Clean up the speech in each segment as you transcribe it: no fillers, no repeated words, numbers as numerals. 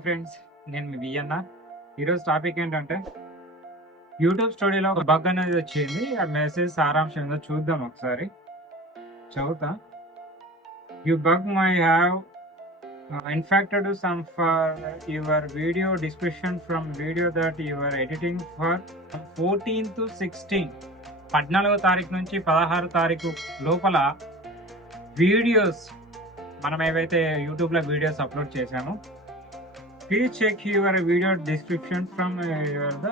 Hi friends, నేను మీ విఎన్న. ఈరోజు topic ఏంటంటే యూట్యూబ్ స్టూడియోలో ఒక బగ్ అనేది వచ్చింది. ఆ మెసేజ్ సారాంశం ఏందో చూద్దాం ఒకసారి. చదువుతా. You bug my have infected some for your video description from video that you are editing for 14 to 16 14వ తారీఖు నుంచి 16వ తారీఖు లోపల వీడియోస్ మనం ఏవైతే యూట్యూబ్లో వీడియోస్ అప్లోడ్ చేసామో please check your video description from your the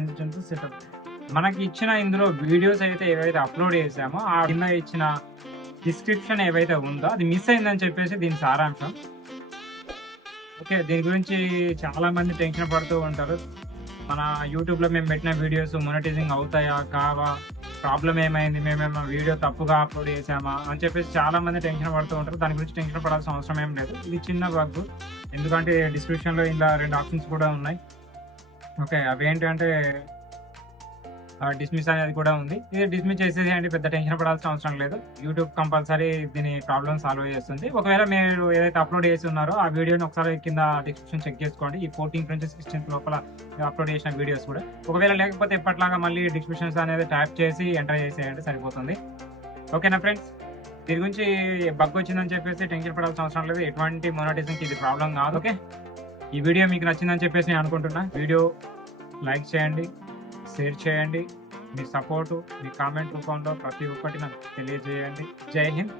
instant setup. మనకి ఇచ్చిన ఇందులో వీడియోస్ అయితే ఏవైతే అప్లోడ్ చేసామో ఆ కింద ఇచ్చిన డిస్క్రిప్షన్ ఏవైతే ఉందో అది మిస్ అయిందని చెప్పేసి దీని సారాంశం. ఓకే, దీని గురించి చాలామంది టెన్షన్ పడుతూ ఉంటారు. మన యూట్యూబ్లో మేము పెట్టిన వీడియోస్ మొనిటైజింగ్ అవుతాయా కావా, ప్రాబ్లం ఏమైంది, మేమేమో వీడియో తప్పుగా అప్లోడ్ చేసామా అని చెప్పేసి చాలామంది టెన్షన్ పడుతూ ఉంటారు. దాని గురించి టెన్షన్ పడాల్సిన అవసరం ఏం లేదు. ఇది చిన్న బగ్. ఎందుకంటే డిస్క్రిప్షన్లో ఇలా 2 ఆప్షన్స్ కూడా ఉన్నాయి. ఓకే, అవి ఏంటంటే డిస్మిస్ అనేది కూడా ఉంది. ఇది డిస్మిస్ చేసేసేయండి, పెద్ద టెన్షన్ పడాల్సిన అవసరం లేదు. యూట్యూబ్ కంపల్సరీ దీని ప్రాబ్లమ్ సాల్వ్ చేస్తుంది. ఒకవేళ మీరు ఏదైతే అప్లోడ్ చేసి ఉన్నారో ఆ వీడియోని ఒకసారి కింద డిస్క్రిప్షన్ చెక్ చేసుకోండి. ఈ 14 నుంచి 16 లోపల అప్లోడ్ చేసిన వీడియోస్ కూడా. ఒకవేళ లేకపోతే ఎప్పటిలాగా మళ్ళీ డిస్క్రిప్షన్స్ అనేది ట్యాప్ చేసి ఎంటర్ చేసేయండి, సరిపోతుంది. ఓకేనా ఫ్రెండ్స్, దీని గురించి బగ్ వచ్చిందని చెప్పేసి టెన్షన్ పడాల్సిన అవసరం లేదు. ఎటువంటి మొనిటైజేషన్కి ఇది ప్రాబ్లం కాదు. ఓకే, ఈ వీడియో మీకు నచ్చిందని చెప్పేసి నేను అనుకుంటున్నా. వీడియో లైక్ చేయండి, షేర్ చేయండి. మీ సపోర్టు మీ కామెంట్ రూపంలో ప్రతి ఒక్కటి నాకు తెలియజేయండి. జై హింద్.